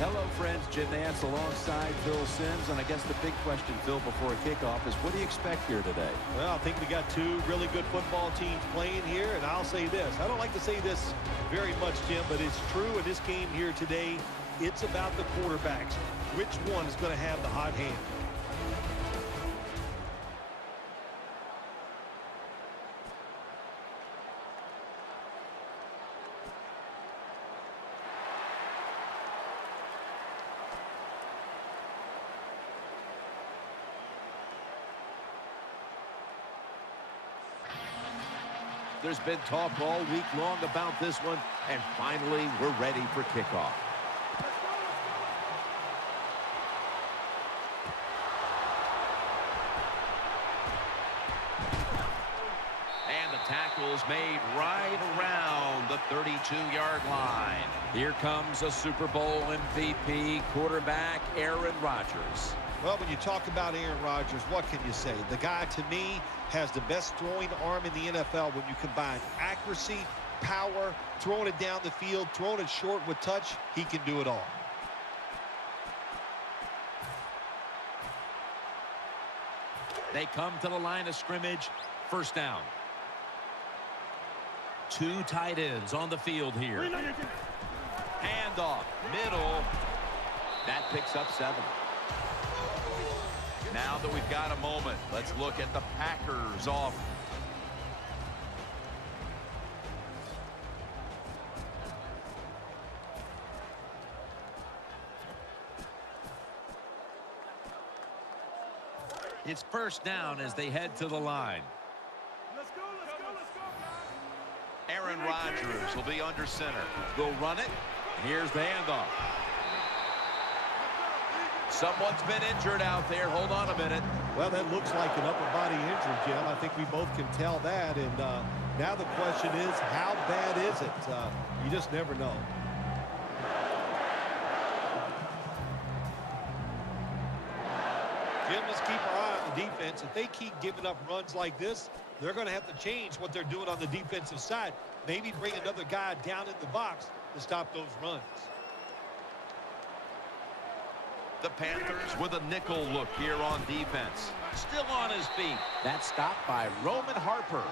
Hello, friends. Jim Nance alongside Phil Simms. And I guess the big question, Phil, before a kickoff is what do you expect here today? Well, I think we got two really good football teams playing here. And I'll say this. I don't like to say this very much, Jim, but it's true in this game here today. It's about the quarterbacks. Which one is going to have the hot hand? There's been talk all week long about this one, and finally we're ready for kickoff. And the tackle is made right around the 32-yard line. Here comes a Super Bowl MVP quarterback, Aaron Rodgers. Well, when you talk about Aaron Rodgers, what can you say? The guy, to me, has the best throwing arm in the NFL when you combine accuracy, power, throwing it down the field, throwing it short with touch. He can do it all. They come to the line of scrimmage. First down. Two tight ends on the field here. Handoff, middle. That picks up 7. Now that we've got a moment, let's look at the Packers off. It's first down as they head to the line. Let's go, let's go, let's go, guys. Aaron Rodgers will be under center. They'll run it. Here's the handoff. Someone's been injured out there. Hold on a minute. Well, that looks like an upper body injury, Jim. I think we both can tell that. And now the question is, how bad is it? You just never know. Jim, let's keep our eye on the defense. If they keep giving up runs like this, they're going to have to change what they're doing on the defensive side. Maybe bring another guy down in the box to stop those runs. The Panthers with a nickel look here on defense. Still on his feet. That's stopped by Roman Harper.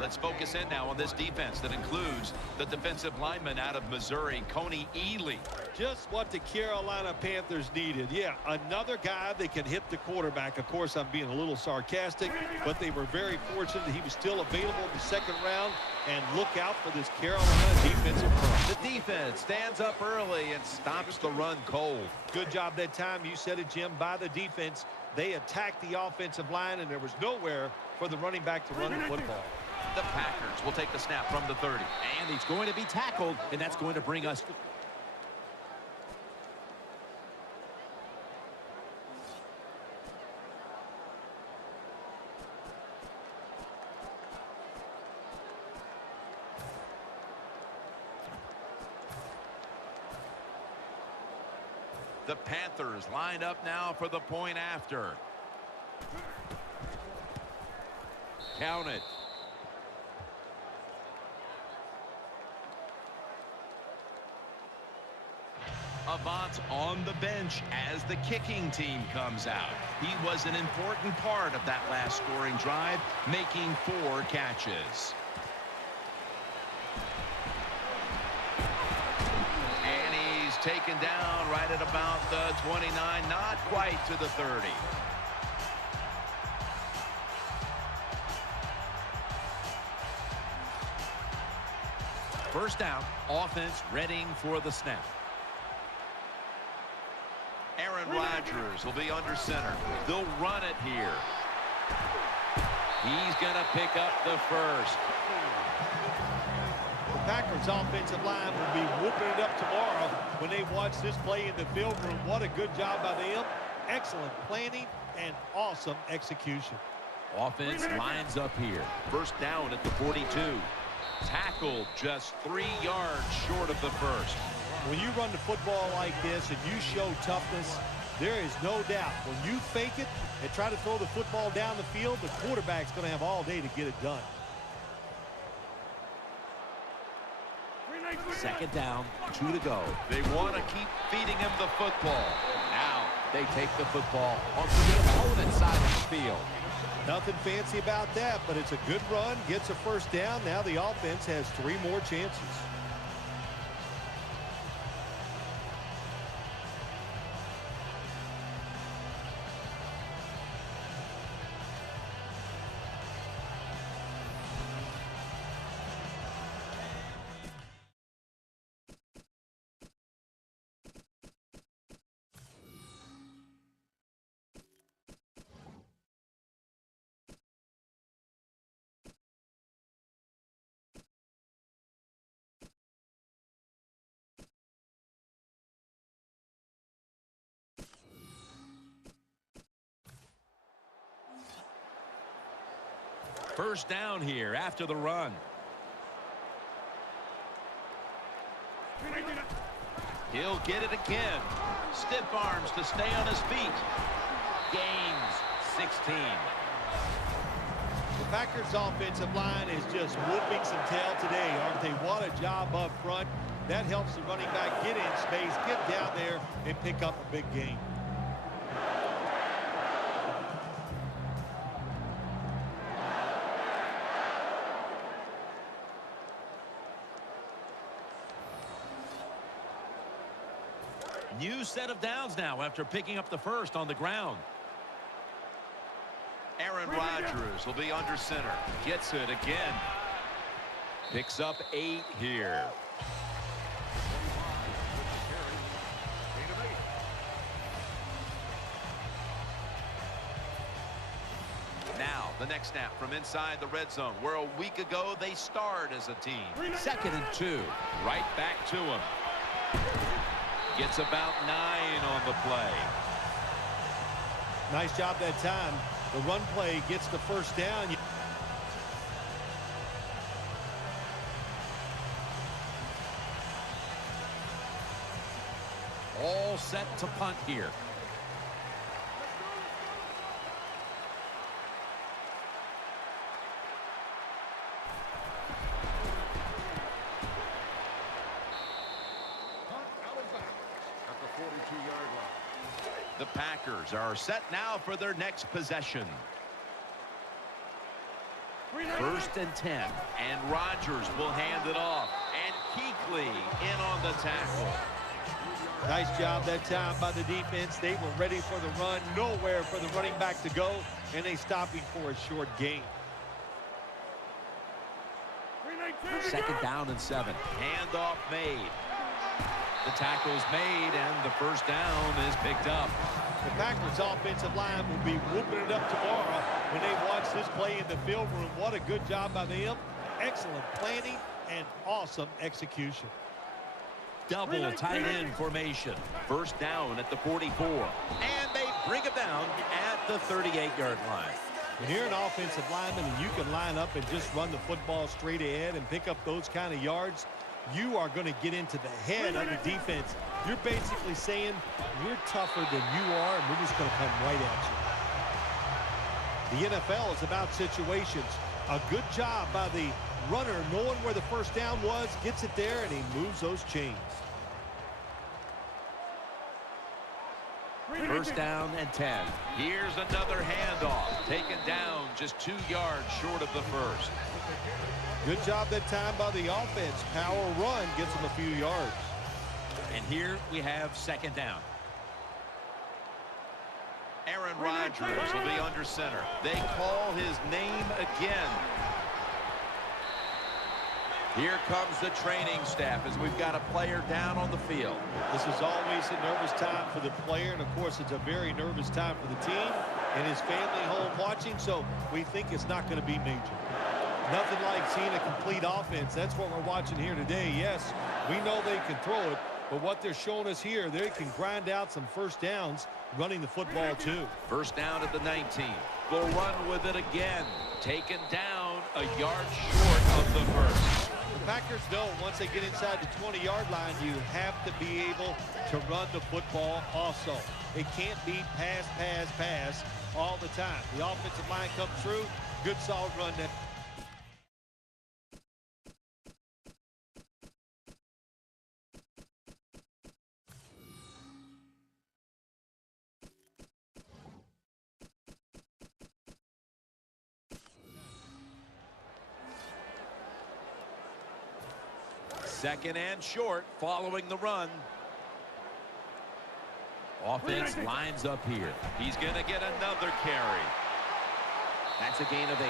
Let's focus in now on this defense that includes the defensive lineman out of Missouri, Coney Ely. Just what the Carolina Panthers needed. Yeah, another guy that can hit the quarterback. Of course, I'm being a little sarcastic, but they were very fortunate that he was still available in the second round. And look out for this Carolina defensive front. The defense stands up early and stops the run cold. Good job that time. You said it, Jim, by the defense. They attacked the offensive line, and there was nowhere for the running back to run the football. The Packers will take the snap from the 30. And he's going to be tackled, and that's going to bring us... The Panthers line up now for the point after. Count it. Avant on the bench as the kicking team comes out. He was an important part of that last scoring drive, making 4 catches. And he's taken down right at about the 29, not quite to the 30. First down, offense readying for the snap. Aaron Rodgers will be under center. They'll run it here. He's going to pick up the first. The Packers offensive line will be whooping it up tomorrow when they watch this play in the film room. What a good job by them. Excellent planning and awesome execution. Offense lines up here. First down at the 42. Tackled just 3 yards short of the first. When you run the football like this and you show toughness, there is no doubt when you fake it and try to throw the football down the field, the quarterback's going to have all day to get it done. Second down, 2 to go. They want to keep feeding him the football. Now they take the football onto the opponent's side of the field. Nothing fancy about that, but it's a good run, gets a first down. Now the offense has 3 more chances. First down here after the run. He'll get it again. Stiff arms to stay on his feet. Gains 16. The Packers offensive line is just whooping some tail today, aren't they? What a job up front. That helps the running back get in space, get down there, and pick up a big gain. New set of downs now after picking up the first on the ground. Aaron Rodgers will be under center. Gets it again. Picks up 8 here. Now the next snap from inside the red zone, where a week ago they starred as a team. Second and 2. Right back to him. Gets about 9 on the play. Nice job that time. The run play gets the first down. All set to punt here. The Packers are set now for their next possession. First and 10, and Rodgers will hand it off, and Kuechly in on the tackle. Nice job that time by the defense. They were ready for the run, nowhere for the running back to go, and they stopped him for a short gain. Second down and 7. Handoff made. The tackle is made, and the first down is picked up. The Packers offensive line will be whooping it up tomorrow when they watch this play in the film room. What a good job by them. Excellent planning and awesome execution. Double tight end formation. First down at the 44. And they bring him down at the 38-yard line. When you're an offensive lineman and you can line up and just run the football straight ahead and pick up those kind of yards, you are going to get into the head of the defense. You're basically saying, we're tougher than you are, and we're just going to come right at you. The NFL is about situations. A good job by the runner, knowing where the first down was, gets it there, and he moves those chains. First down and 10. Here's another handoff. Taken down just 2 yards short of the first. Good job that time by the offense. Power run gets them a few yards. And here we have second down. Aaron Rodgers will be under center. They call his name again. Here comes the training staff as we've got a player down on the field. This is always a nervous time for the player, and of course it's a very nervous time for the team and his family home watching, so we think it's not going to be major. Nothing like seeing a complete offense. That's what we're watching here today. Yes, we know they can throw it, but what they're showing us here, they can grind out some first downs running the football too. First down at the 19. They'll run with it again. Taken down a yard short of the first. The Packers know once they get inside the 20-yard line, you have to be able to run the football also. It can't be pass, pass, pass all the time. The offensive line comes through. Good, solid run there. Second and short following the run. Offense lines up here. He's going to get another carry. That's a gain of 8.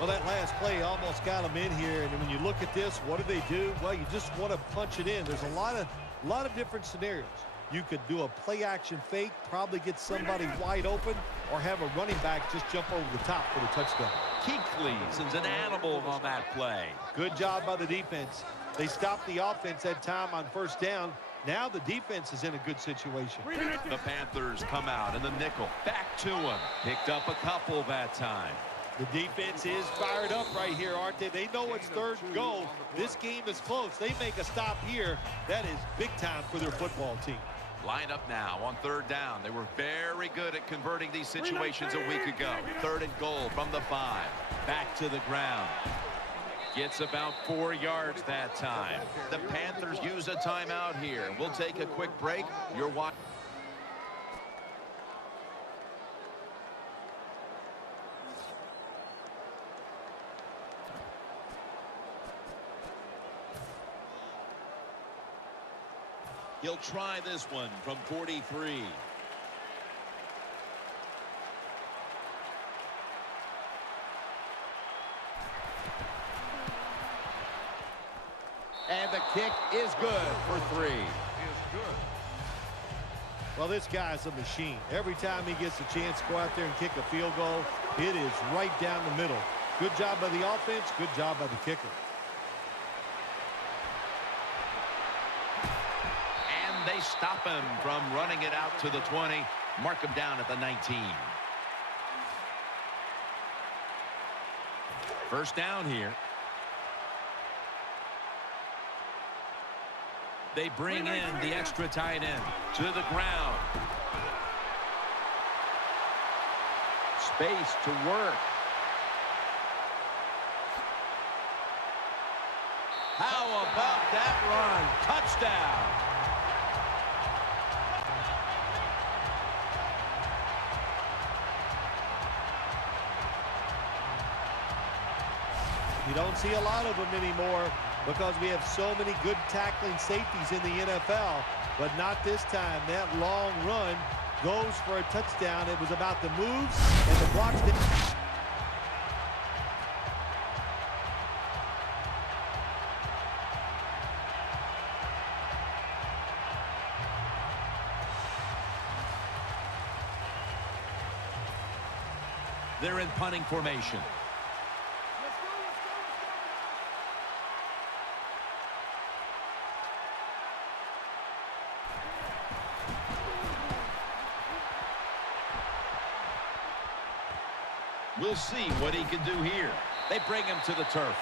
Well, that last play almost got him in here. And when you look at this, what do? Well, you just want to punch it in. There's a lot of different scenarios. You could do a play-action fake, probably get somebody wide open, or have a running back just jump over the top for the touchdown. Keekly's an animal on that play. Good job by the defense. They stopped the offense that time on first down. Now the defense is in a good situation. The Panthers come out in the nickel. Back to him. Picked up a couple that time. The defense is fired up right here, aren't they? They know it's third and goal. This game is close. They make a stop here. That is big time for their football team. Line up now on third down. They were very good at converting these situations a week ago. Third and goal from the 5. Back to the ground. Gets about 4 yards that time. The Panthers use a timeout here. We'll take a quick break. You're watching. He'll try this one from 43. And the kick is good for 3. Well, this guy's a machine. Every time he gets a chance to go out there and kick a field goal, it is right down the middle. Good job by the offense, good job by the kicker. And they stop him from running it out to the 20. Mark him down at the 19. First down here. They bring in the extra tight end to the ground. Space to work. How about that run? Touchdown. You don't see a lot of them anymore because we have so many good tackling safeties in the NFL, but not this time. That long run goes for a touchdown. It was about the moves and the blocks. They're in punting formation. We'll see what he can do here. They bring him to the turf.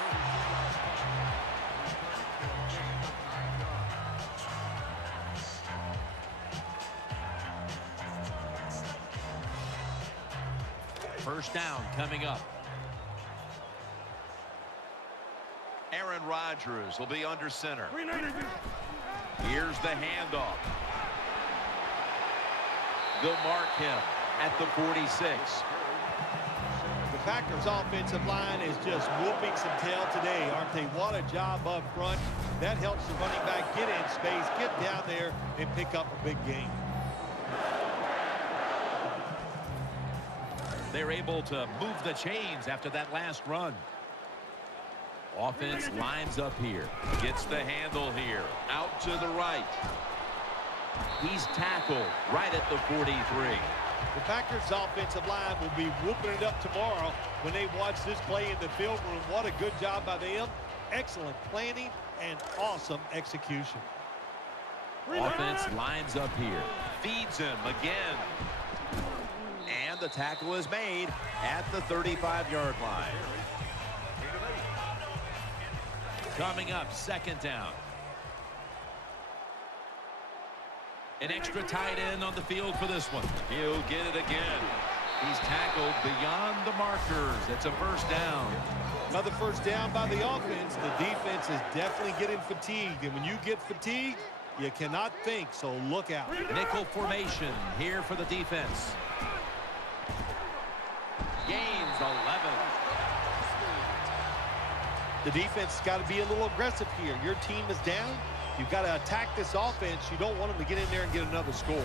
First down coming up. Aaron Rodgers will be under center. Here's the handoff. They'll mark him at the 46. The Packers offensive line is just whooping some tail today, aren't they? What a job up front. That helps the running back get in space, get down there, and pick up a big gain. They're able to move the chains after that last run. Offense lines up here. Gets the handle here. Out to the right. He's tackled right at the 43. The Packers offensive line will be whooping it up tomorrow when they watch this play in the film room. What a good job by them. Excellent planning and awesome execution. Offense lines up here. Feeds him again. And the tackle is made at the 35-yard line. Coming up, second down. An extra tight end on the field for this one. He'll get it again. He's tackled beyond the markers. It's a first down. Another first down by the offense. The defense is definitely getting fatigued. And when you get fatigued, you cannot think, so look out. Nickel formation here for the defense. Gains 11. The defense has got to be a little aggressive here. Your team is down. You've got to attack this offense. You don't want them to get in there and get another score.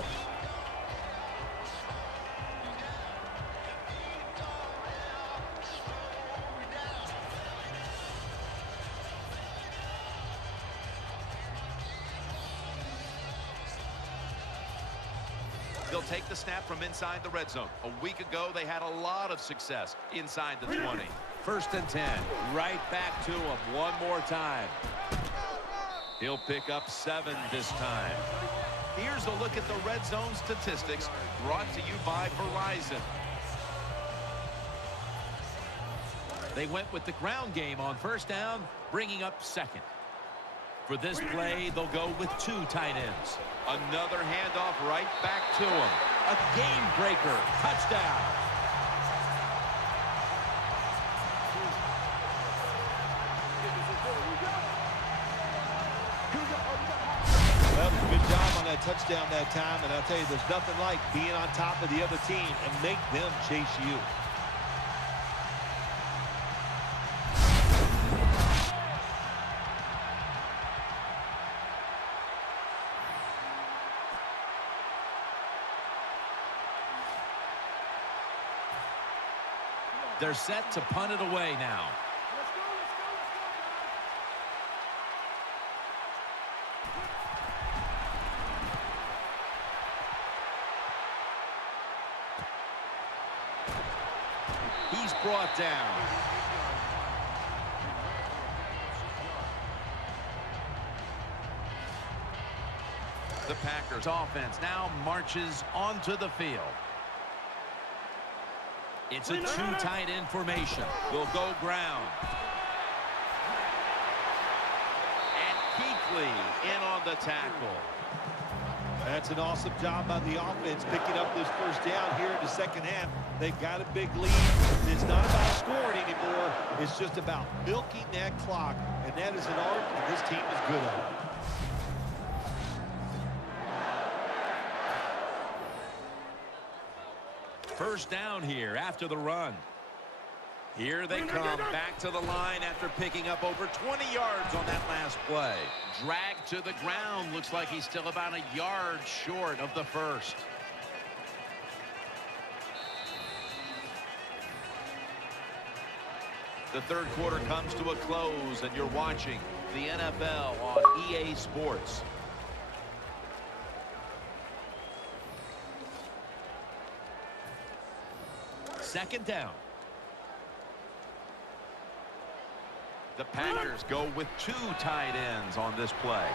They'll take the snap from inside the red zone. A week ago, they had a lot of success inside the 20. 1st and 10. Right back to him one more time. He'll pick up 7 this time. Here's a look at the red zone statistics brought to you by Verizon. They went with the ground game on 1st down, bringing up 2nd. For this play, they'll go with 2 tight ends. Another handoff right back to him. A game breaker. Touchdown. Well, good job on that touchdown that time, and I'll tell you, there's nothing like being on top of the other team and make them chase you. They're set to punt it away now. Let's go, guys. He's brought down. The Packers offense now marches onto the field. It's a 2 tight end formation. We'll go ground. And Kuechly in on the tackle. That's an awesome job by the offense picking up this 1st down here in the 2nd half. They've got a big lead. It's not about scoring anymore. It's just about milking that clock, and that is an art that this team is good at. First down here after the run. Here they come back to the line after picking up over 20 yards on that last play. Dragged to the ground. Looks like he's still about a yard short of the 1st. The 3rd quarter comes to a close, and you're watching the NFL on EA Sports. Second down. The Packers go with 2 tight ends on this play.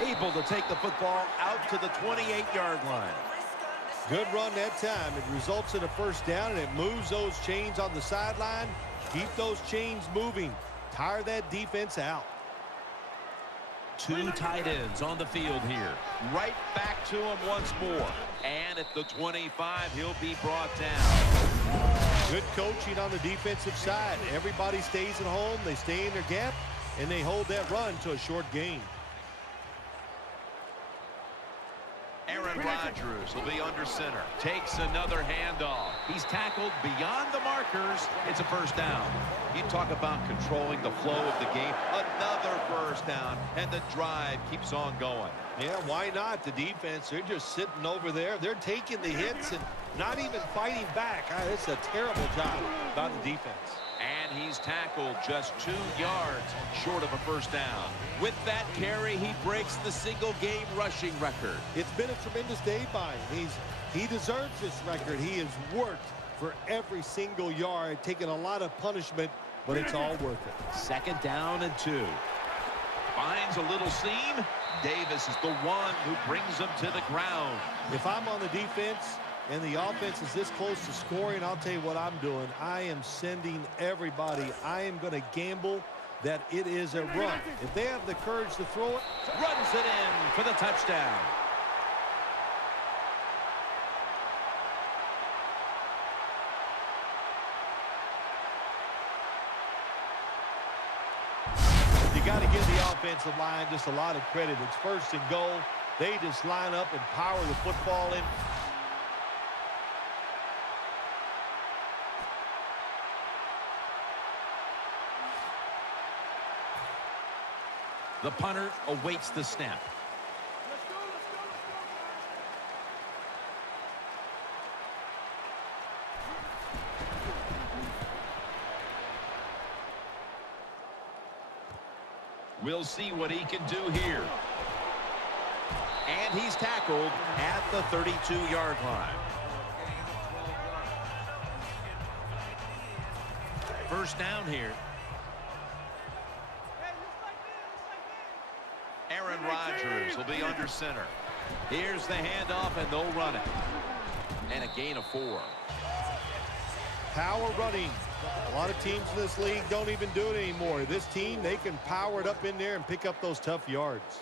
Able to take the football out to the 28-yard line. Good run that time. It results in a 1st down, and it moves those chains on the sideline. Keep those chains moving. Tire that defense out. 2 tight ends on the field here. Right back to him once more. And at the 25, he'll be brought down. Good coaching on the defensive side. Everybody stays at home. They stay in their gap, and they hold that run to a short gain. Aaron Rodgers will be under center. Takes another handoff. He's tackled beyond the markers. It's a 1st down. You talk about controlling the flow of the game. Another 1st down, and the drive keeps on going. Yeah, why not? The defense, they're just sitting over there. They're taking the hits and not even fighting back. It's a terrible job by the defense. And he's tackled just 2 yards short of a 1st down. With that carry, he breaks the single-game rushing record. It's been a tremendous day by him. He deserves this record. He has worked for every single yard, taking a lot of punishment, but it's all worth it. 2nd down and 2. Finds a little seam. Davis is the one who brings him to the ground. If I'm on the defense and the offense is this close to scoring, I'll tell you what I'm doing. I am sending everybody. I am going to gamble that it is a run. If they have the courage to throw it, runs it in for the touchdown. You got to give the offensive line just a lot of credit. It's 1st and goal. They just line up and power the football in. The punter awaits the snap. Let's go, let's go, let's go, guys. We'll see what he can do here. And he's tackled at the 32-yard line. First down here. Hey, looks like me, Aaron Rodgers will be under center. Here's the handoff, and they'll run it. And a gain of 4. Power running. A lot of teams in this league don't even do it anymore. This team, they can power it up in there and pick up those tough yards.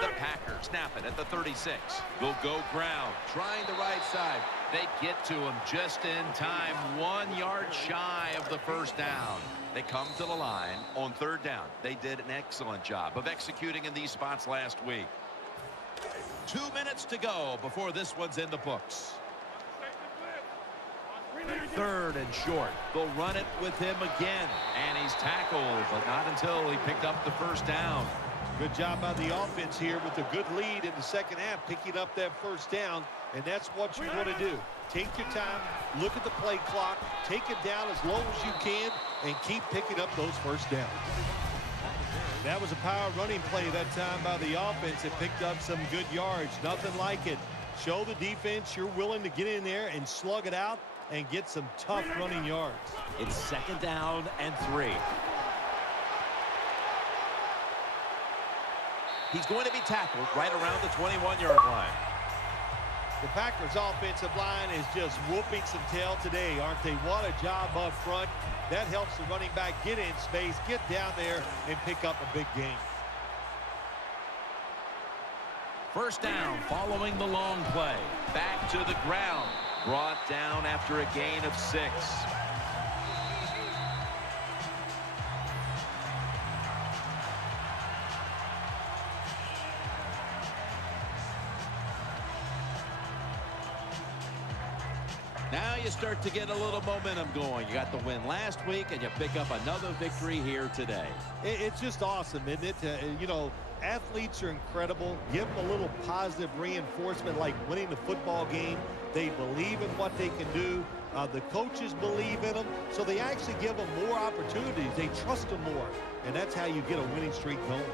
The Packers snap it at the 36. They'll go ground, trying the right side. They get to him just in time, 1 yard shy of the first down. They come to the line on third down. They did an excellent job of executing in these spots last week. 2 minutes to go before this one's in the books. Third and short. They'll run it with him again. And he's tackled, but not until he picked up the first down. Good job by the offense here with a good lead in the second half, picking up that first down, and that's what you want to do. Take your time, look at the play clock, take it down as low as you can, and keep picking up those first downs. That was a power running play that time by the offense. It picked up some good yards. Nothing like it. Show the defense you're willing to get in there and slug it out and get some tough running yards. It's second down and 3. He's going to be tackled right around the 21-yard line. The Packers offensive line is just whooping some tail today, aren't they? What a job up front. That helps the running back get in space, get down there, and pick up a big gain. First down following the long play. Back to the ground. Brought down after a gain of 6. Now you start to get a little momentum going. You got the win last week, and you pick up another victory here today. It's just awesome, isn't it? You know, athletes are incredible. Give them a little positive reinforcement like winning the football game. They believe in what they can do. The coaches believe in them, so they actually give them more opportunities. They trust them more, and that's how you get a winning streak going.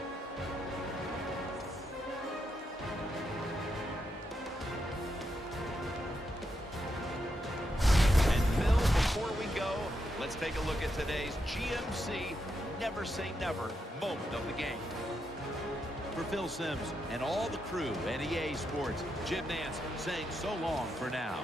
Let's take a look at today's GMC Never Say Never moment of the game. For Phil Simms and all the crew at EA Sports, Jim Nance saying so long for now.